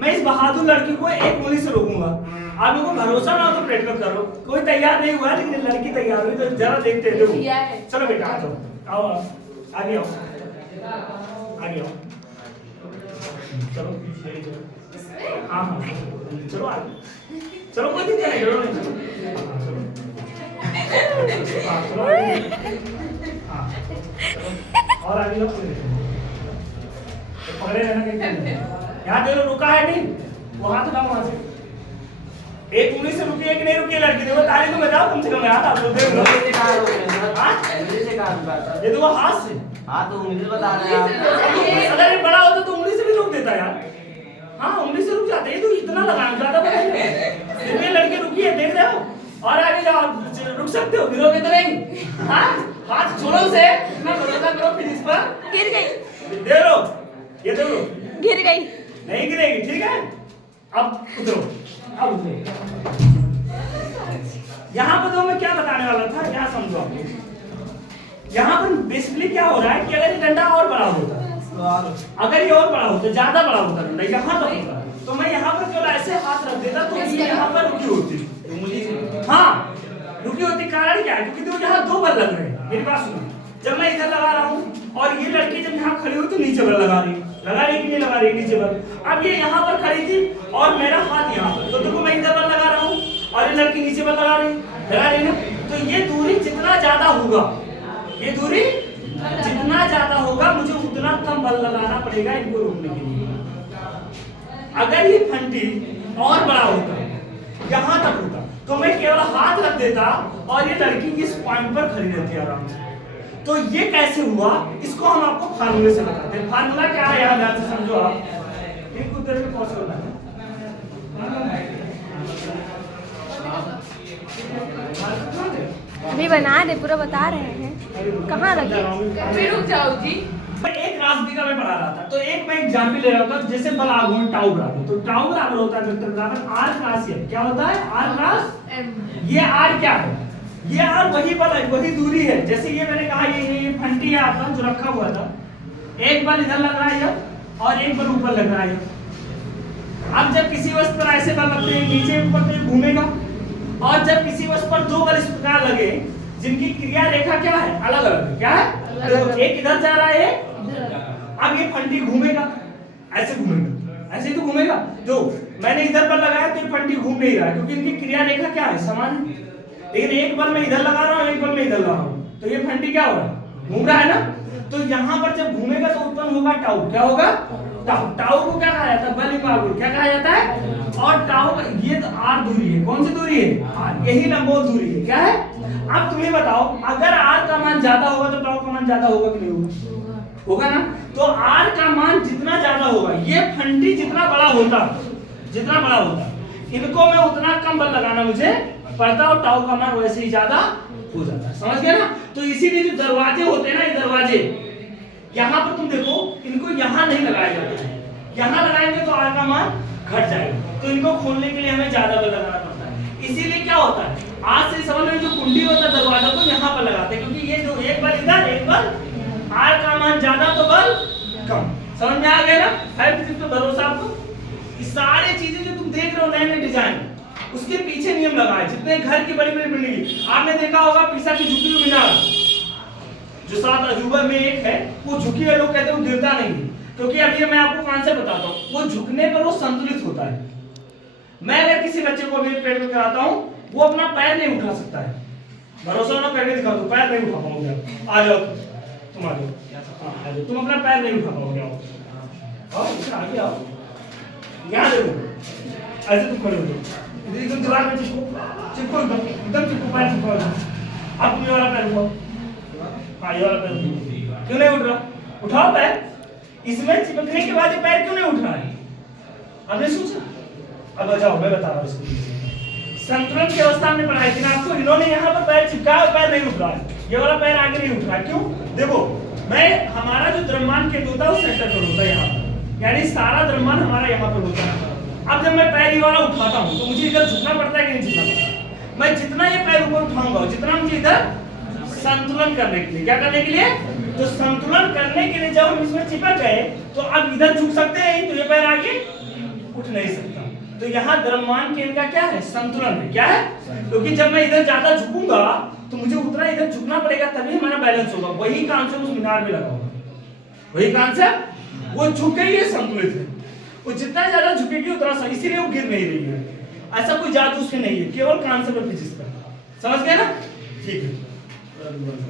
मैं इस बहादुर लड़की को एक गोली से रोकूंगा। आप लोगों को भरोसा ना हो तो प्रैक्टिस करो। कोई तैयार नहीं हुआ लेकिन लड़की तैयार हुई तो जरा देखते हैं। चलो बेटा आ जाओ, आओ आगे आओ, आगे आओ, चलो हाँ हाँ चलो आगे चलो, कोई दिक्कत नहीं, चलो चलो हाँ चलो और आगे लोग पकड़े रहना कहीं यहाँ देखो, रुका है नहीं वो हाथ उठाओ वहां से। एक उंगली से रुकी है कि नहीं रुकी है लड़की, देखो ताली तो बजाओ कम से कम यार आप लोग देख लो। ये तो वो हाथ से, हाँ तो उंगली से बता रहे हैं आप। अगर ये बड़ा होता तो उंगली से भी रोक देता यार। हाँ उंगली से रुक जाते हैं, तो इतना लगाना ज्यादा बड़ा है। ये लड़की रुकी है देख रहे हो, और आगे जाओ, रुक सकते हो, गिरोगे तो नहीं। हाँ हाथ छोड़ो से, इतना भरोसा करो फिर इस पर। गिर गई, दे लो, ये दे लो, गिर गई, नहीं गिरेगी ठीक है। अब उतरो, अब उतरो। यहाँ पर तो मैं क्या बताने वाला था, क्या समझो आप। यहाँ पर बेसिकली क्या हो रहा है कि अगर ये डंडा और बड़ा होता, अगर ये और बड़ा होता, ज्यादा बड़ा होता डंडा यहाँ तक होता, तो मैं यहाँ पर केवल ऐसे हाथ रख देता तो ये यहाँ पर रुकी होती। हाँ रुकी होती, कारण क्या है, क्योंकि तो यहाँ दो बल लग रहे हैं। मेरी बात सुनो, जब मैं इधर लगा रहा हूँ और ये लड़की जब यहाँ खड़ी हुई तो नीचे बल लगा रही कि नहीं लगा रही, नीचे बल। अब ये यहाँ पर खड़ी थी और मेरा हाथ यहाँ पर, तो देखो मैं इधर बल लगा रहा हूँ और ये लड़की नीचे बल लगा रही ना। तो ये दूरी जितना ज्यादा होगा, ये दूरी जितना ज्यादा होगा, मुझे उतना कम बल लगाना पड़ेगा इनको रोकने के लिए। अगर ये फंटी और बड़ा होता, यहाँ तक होता, तो मैं केवल हाथ रख देता और ये लड़की इस पॉइंट पर खड़ी रहती आराम से। तो ये कैसे हुआ, इसको हम आपको फार्मूले से बताते हैं। फार्मूला क्या है यार, ध्यान से समझो आप। एक उत्तर में पहुंच करना है, अभी बना रहे, पूरा बता रहे हैं। कहाँ लगे, रुक जाओ जी। एक राशि का मैं पढ़ा रहा था, तो एक मैं एग्जांपल ले रहा था, जैसे बल आघूर्ण टाउ बराबर, तो टाउ बराबर होता है वेक्टर बराबर r क्रॉस m। क्या होता है, r क्रॉस m। ये r क्या है, ये r वही बल है, वही दूरी है। जैसे ये मैंने कहा ये फंटी है आपका जो रखा हुआ था, एक बल इधर लग रहा है और एक बल ऊपर लग रहा है। अब जब किसी वस्तु पर ऐसे बल लगते हैं नीचे ऊपर तो घूमेगा, और जब किसी वस्तु पर दो बल इस प्रकार लगे जिनकी क्रिया रेखा क्या है, अलग अलग, क्या है, तो एक इधर जा रहा है, अब ये फंटी घूमेगा, ऐसे घूमेगा, ऐसे तो घूमेगा। जो मैंने इधर पर लगाया तो ये फंटी घूम नहीं रहा है, क्योंकि इनकी क्रिया रेखा क्या है, समान है। लेकिन एक बल मैं इधर लगा रहा हूँ, एक बल मैं इधर लगा रहा हूँ, तो ये फंटी क्या हो रहा है, घूम रहा है ना। तो यहाँ पर जब घूमेगा तो उत्पन्न होगा टाउ। क्या होगा, टाउ। टाउ को क्या कहा जाता है, बल इंटू आघूर्ण, क्या कहा जाता है। और टाउ ये तो r दूरी है, कौन सी दूरी है, r, यही लंबवत दूरी है, क्या है। अब तुम्हें बताओ, अगर r का मान ज्यादा होगा तो टाउ का मान ज्यादा होगा कि नहीं होगा, होगा ना। तो r का मान जितना ज्यादा होगा, ये फंटी जितना बड़ा होता, जितना बड़ा होता, इनको मैं उतना कम बल लगाना मुझे पड़ता, और टाउ का मान वैसे ही ज्यादा हो जाता है। समझ गए ना। तो इसीलिए जो दरवाजे होते हैं ना, ये दरवाजे यहाँ पर तुम देखो, इनको यहाँ नहीं लगाया जाता है, यहाँ लगाएंगे तो r का मान घट जाएगा, तो इनको खोलने के लिए हमें ज्यादा बल लगाना पड़ता है। इसीलिए क्या होता है, आज से समझ में जो कुंडी होता है दरवाजा को यहाँ पर लगाते हैं, क्योंकि ये जो एक बल इधर, एक बल, r का मान ज्यादा तो बल कम। समझ में आ गया ना, है फिजिक्स पे भरोसा आपको। ये सारी चीजें जो तुम देख रहे हो नए नए डिजाइन, उसके पीछे नियम लगा है। जितने घर की बड़ी बड़ी बिल्डिंग आपने देखा होगा, पीसा की झुकी हुई मीनार जो 7 अजूबा में एक है, वो झुकी हुई, लोग कहते हैं वो गिरता नहीं है, क्योंकि अभी मैं आपको कॉन्सेप्ट बताता हूँ, वो झुकने पर वो संतुलित होता है। मैं अगर किसी बच्चे को अभी पेट में कराता हूँ, वो अपना पैर नहीं उठा सकता है, भरोसा ना करके दिखा दो, पैर नहीं उठा पाओगे। आ जाओ तुम, आ जाओ, तुम अपना पैर नहीं उठा पाओगे। आओ आगे आओ, यहाँ देखो, ऐसे तुम खड़े हो जाओ, एकदम दीवार में चिपको, चिपको एकदम चिपको, पैर चिपको। अब तुम ये वाला पैर उठाओ, हाँ ये वाला पैर क्यों नहीं उठ रहा, उठाओ पैर। इसमें चिपकने के बाद ये पैर क्यों नहीं उठ रहा है, आपने सोचा। अब जाओ मैं बता रहा हूँ इसको। संतुलन की अवस्था में पढ़ाई थी ना आपको, इन्होंने यहाँ पर पैर चिपकाया और पैर नहीं उठ रहा है, ये वाला पैर आगे नहीं उठ रहा है। क्यों, देखो मैं, हमारा जो द्रव्यमान केंद्र होता है वो सेंटर पर होता है यहाँ पर, यानी सारा द्रव्यमान हमारा यहाँ पर होता है। अब जब मैं पैर ये वाला उठाता हूँ तो मुझे इधर झुकना पड़ता है कि नहीं झुकना पड़ता। मैं जितना ये पैर ऊपर उठाऊंगा जितना मुझे इधर संतुलन करने के लिए, क्या करने के लिए, तो संतुलन करने के लिए जब हम इसमें चिपक गए तो अब इधर झुक सकते हैं, तो ये पैर आगे उठ नहीं सकता। तो यहाँ द्रव्यमान केंद्र का क्या है, संतुलन है। क्या है? क्योंकि जब मैं इधर ज्यादा झुकूंगा तो मुझे उतना इधर झुकना पड़ेगा, तभी हमारा बैलेंस होगा। वही कॉन्सेप्ट उस मीनार में लगा होगा, वही कॉन्सेप्ट। वो झुक गई है, संतुलित है। वो जितना ज्यादा झुकेगी उतना सही, इसीलिए वो गिर नहीं रही है। ऐसा कोई जादू उसमें नहीं है, केवल कॉन्सेप्ट फिजिक्स का। समझ गए ना? ठीक है।